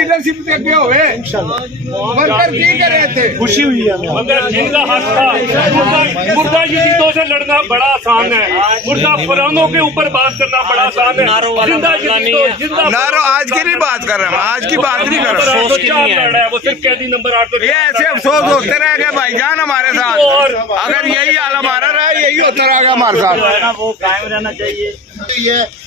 Dealership से अगे होवे वर्कर की करे थे खुशी हुई है मगर जिनका हक था मुर्दा यजीदों से लड़ना बड़ा आसान है, मुर्दा फरौनों के ऊपर बात करना बड़ा आसान है। जिंदा यजीदों नारो आज की नहीं बात कर रहे हैं, आज की बात नहीं कर रहे हैं। वो सिर्फ कैदी नंबर 8 ये ऐसे अफसोस होते रह गए भाईजान हमारे साथ। अगर यही हाल हमारा रहा, यही होता रहेगा हमारे साथ। वो कायम रहना चाहिए।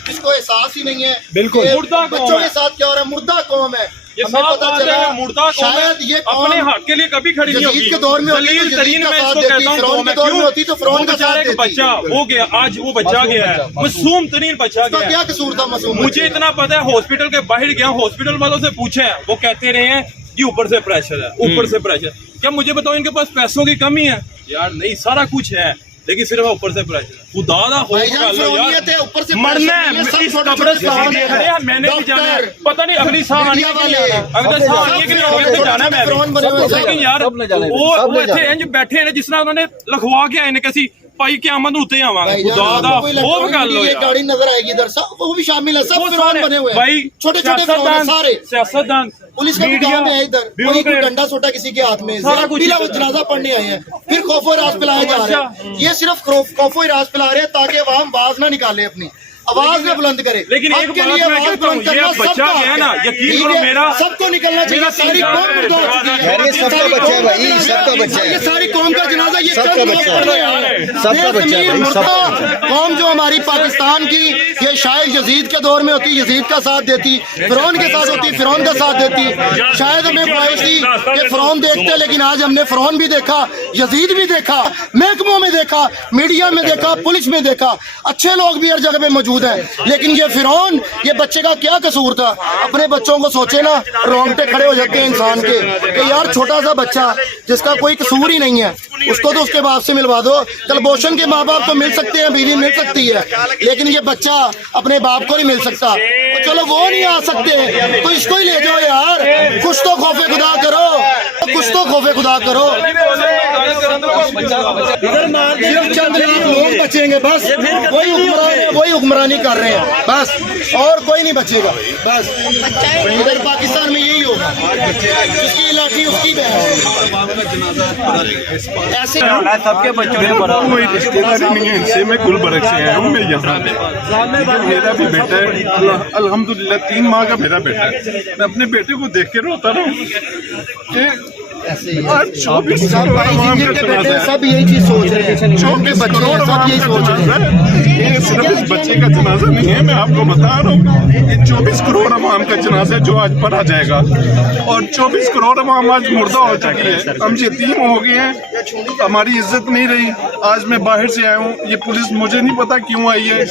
इसको एहसास ही नहीं है बिल्कुल। बच्चों के साथ क्या हो रहा है, मुर्दा कौम है। ये हमें पता चला मुर्दा कौम शायद ये अपने हक के लिए कभी खड़ी नहीं होगी। यजीद के दौर में होती तो यजीद का साथ देती, फिरौन के दौर में होती तो फिरौन का साथ देती। बच्चा हो गया, आज वो बच्चा गया है, मासूम तरीन बच्चा गया है। क्या कसूर था मासूम? मुझे इतना पता है, हॉस्पिटल के बाहर गया, हॉस्पिटल वालों से पूछे, वो कहते रहे हैं कि ऊपर से प्रेशर है, ऊपर से प्रेशर। क्या मुझे बताओ इनके पास पैसों की कमी है? यार नहीं, सारा कुछ है, लेकिन सिर्फ ऊपर से प्रेशर। खुदा दा हो यार, ऊपर से मरना है, इस कब्रिस्तान में खड़े हैं, मैंने भी जाना है। पता नहीं अगली साल आने के लिए अगले साल आने के लिए जाना है मैं। लेकिन यार वो इतने इंज बैठे हैं जिस तरह उन्होंने लिखवा के आए कैसी भाई क्या आमद होते हैं आवांगे। खुदा दा हो कर लो यार। गाड़ी नजर आएगी इधर, सब वो भी शामिल है, सब फिरौन बने हुए हैं भाई, छोटे छोटे फिरौन सारे। सियासतदान पुलिस का काम है इधर, कोई डंडा सोटा किसी के हाथ में, पीला वो जनाजा पढ़ने आए हैं, फिर खौफो राज पिलाए जा रहे हैं। ये सिर्फ खौफो राज पिला रहे हैं ताकि अवाम आवाज ना निकाले, अपनी आवाज न बुलंद करे। लेकिन एक के लिए आवाज बुलंद करना बच्चा है ना, यकीन करो मेरा सबको निकलना चाहिए। सारी कौम बर्बाद हो चुकी है, सबका बच्चा है भाई, सबका बच्चा है। ये सारी कौम का जनाजा ये सबका बच्चा है, सबका बच्चा है भाई। कौम जो हमारी पाकिस्तान की, ये शायद यजीद के दौर में होती, यजीद का साथ देती, फिरौन के साथ होती, फिरौन का साथ देती। शायद हमें ख्वाहिश थी कि फिरौन देखते, लेकिन आज हमने फिरौन भी देखा, यजीद भी देखा, महकमों में देखा, मीडिया में देखा, पुलिस में देखा, अच्छे लोग भी हर जगह पे मौजूद है। लेकिन ये फिरौन, ये बच्चे का क्या कसूर था? अपने बच्चों को सोचे ना, रोंगटे खड़े हो जाते हैं इंसान के कि यार छोटा सा बच्चा जिसका कोई कसूर ही नहीं है, उसको तो उसके बाप से मिलवा दो। कलभूषण के माँ बाप तो मिल सकते हैं, बीवी मिल सकती है, लेकिन ये बच्चा अपने बाप को नहीं मिल सकता। तो चलो वो नहीं आ सकते तो इसको ही ले जाओ यार। कुछ तो खौफे खुदा करो, कुछ तो खौफे खुदा करो। सिर्फ चंद लोग बचेंगे बस, वही हुक्मरानी कर रहे हैं बस, और कोई नहीं बचेगा बस। इधर पाकिस्तान में यही होगा, जिसकी लाठी उसकी बहन। ऐसे सबके बच्चों ने कोई रिश्तेदारी नहीं है इनसे, मैं गुलबर्ग से आया हूँ, मैं यहाँ मेरा भी बेटा है, अल्हम्दुलिल्लाह 3 माह का मेरा बेटा है। मैं अपने बेटे को देख के रोता रहा हूँ कि आज 24 सब यही चीज सोच रहे हैं, 24 करोड़ सब यही सोच रहे हैं। ये सिर्फ इस बच्चे का जनाजा नहीं है, मैं आपको बता रहा हूँ, ये 24 करोड़ अवाम का जनाजा जो आज पढ़ा जाएगा, और 24 करोड़ अवाम आज मुर्दा हो चुकी है। हम यतीम हो गए हैं, हमारी इज्जत नहीं रही। आज मैं बाहर से आया हूँ, ये पुलिस मुझे नहीं पता क्यों आई है,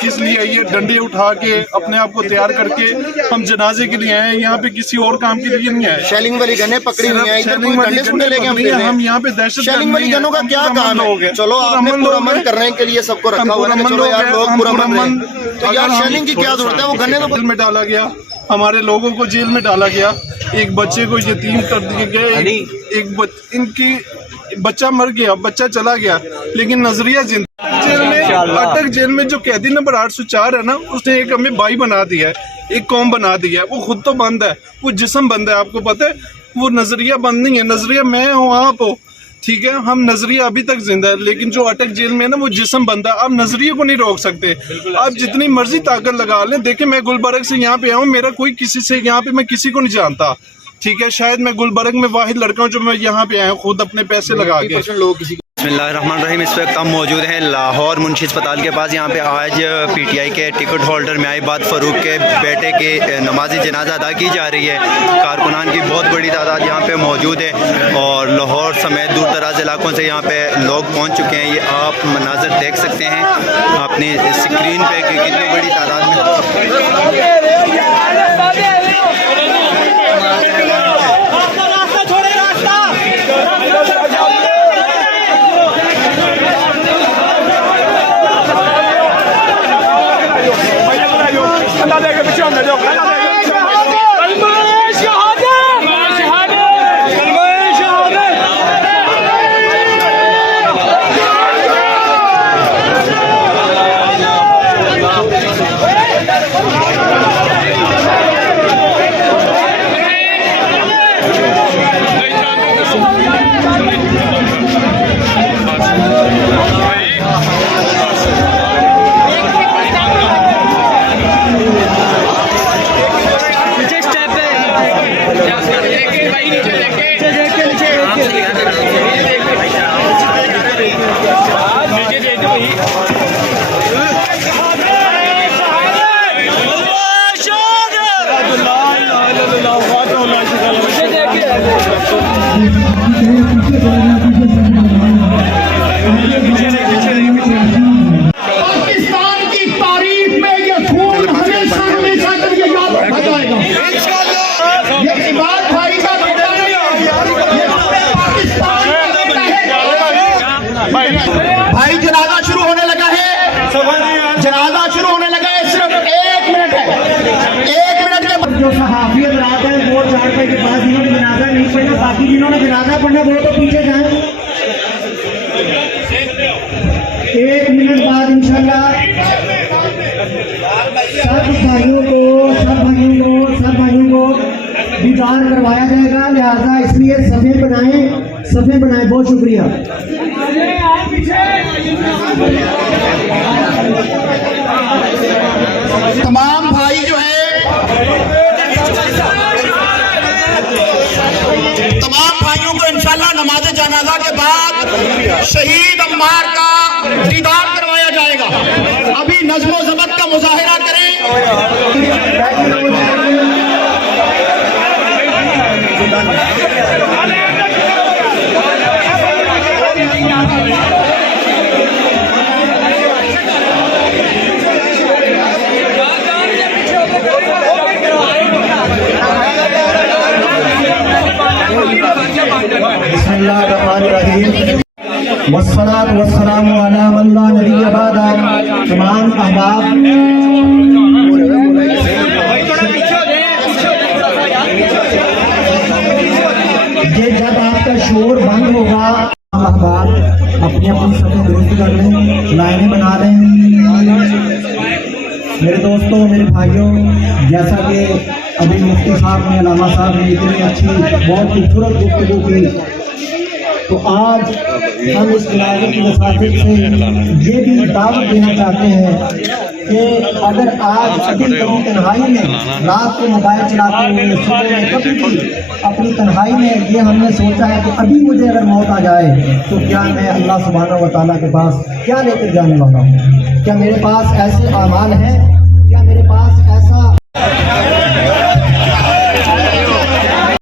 किस लिए आई है। डंडे उठा के अपने आप को तैयार करके हम जनाजे के लिए आए हैं, यहाँ पे किसी और काम के लिए नहीं आए। शेलिंग वाली गन्ने पकड़ी हुई हैं, हम यहाँ पे दहशत शेलिंग वाली गनों का क्या काम है? चलो आपने पुरअमन करने के लिए सबको रखा हुआ है, चलो यार लोग पुरअमन, तो यार शेलिंग की क्या जरूरत है? वो गन्ने तो जेल में डाला गया, हमारे लोगों को जेल में डाला गया, एक बच्चे को यतीम कर दिए गए, इनकी बच्चा मर गया, बच्चा चला गया, लेकिन नजरिया जिंदा। जेल में, अटक जेल में जो कैदी नंबर 804 है ना, उसने एक हमें भाई बना दिया है, एक कौम बना दिया है। वो खुद तो बंद है, वो जिस्म बंद है, आपको पता है। वो नजरिया बंद नहीं है, नजरिया मैं हूँ, आप हो, ठीक है। हम नजरिया अभी तक जिंदा है, लेकिन जो अटक जेल में है ना, वो जिस्म बंदा। आप नजरिए को नहीं रोक सकते, आप जितनी मर्जी ताकत लगा लें। देखिए मैं गुलबर्ग से यहाँ पे आया हूँ, मेरा कोई किसी से यहाँ पे, मैं किसी को नहीं जानता, ठीक है। शायद मैं गुलबर्ग में वाहिद लड़का हूँ जो मैं यहाँ पे आया हूँ खुद अपने पैसे लगा के। बिस्मिल्लाहिर्रहमानिर्रहीम। इस वक्त हम मौजूद हैं लाहौर मुंशी अस्पताल के पास। यहाँ पे आज पीटीआई के टिकट होल्डर मियाबाद फ़रूक के बेटे की नमाज़ी जनाजा अदा की जा रही है। कारकुनान की बहुत बड़ी तादाद यहाँ पे मौजूद है और लाहौर समेत दूर दराज इलाकों से यहाँ पे लोग पहुँच चुके हैं। ये आप मनाज़र देख सकते हैं अपनी स्क्रीन पे कि कितनी बड़ी तादाद में पाकिस्तान की तारीफ में ये खून हमेशा हमेशा के लिए याद रखा जाएगा। ये इमाद भाई का बेटा नहीं है, ये पाकिस्तान का बेटा है। भाई जनाजा शुरू होने लगा है, जनाजा शुरू होने लगा है, सिर्फ 1 मिनट है, 1 मिनट के जो सहाफियत रात है वो 4 रुपए के पास जिन्होंने जनाजा नहीं पढ़ना, बाकी जिन्होंने जनाजा पढ़ना वो तो पीछे जाएं। 1 मिनट बाद इंशाल्लाह सब भाइयों को दीदार करवाया जाएगा, लिहाजा इसलिए सफ़े बनाएं। बहुत शुक्रिया। तमाम भाई जो है, तमाम भाइयों को इंशाल्लाह नमाज जनाजा के बाद शहीद अम्मार का दीदार करवाया जाएगा। अभी नज़्म ज़ब्त का मुजाहिरा करें। वस्सलातु वस्सलामु अला मन ला नबिय्य बअदा। तमाम अहबाब ये जब आपका शोर बंद होगा, अहबाब अपनी अपनी सफ़ें दुरुस्त कर लें, लाइनें बना लें। मेरे दोस्तों, मेरे भाइयों, जैसा कि अभी मुफ्ती साहब ने, अलामा साहब ने इतनी अच्छी बहुत खूबसूरत गुफ्तगू की, तो आज हम इस जनाजे की वसाफत से ये भी दावत देना चाहते हैं कि अगर आज अभी कभी तन्हाई में रात को मोबाइल चलाते हुए, सुबह में कभी भी अपनी तन्हाई में ये हमने सोचा है कि अभी मुझे अगर मौत आ जाए तो क्या मैं अल्लाह सुब्हानहू व तआला के पास क्या लेकर जाने वाला हूँ? क्या मेरे पास ऐसे आमाल हैं? क्या मेरे पास ऐसा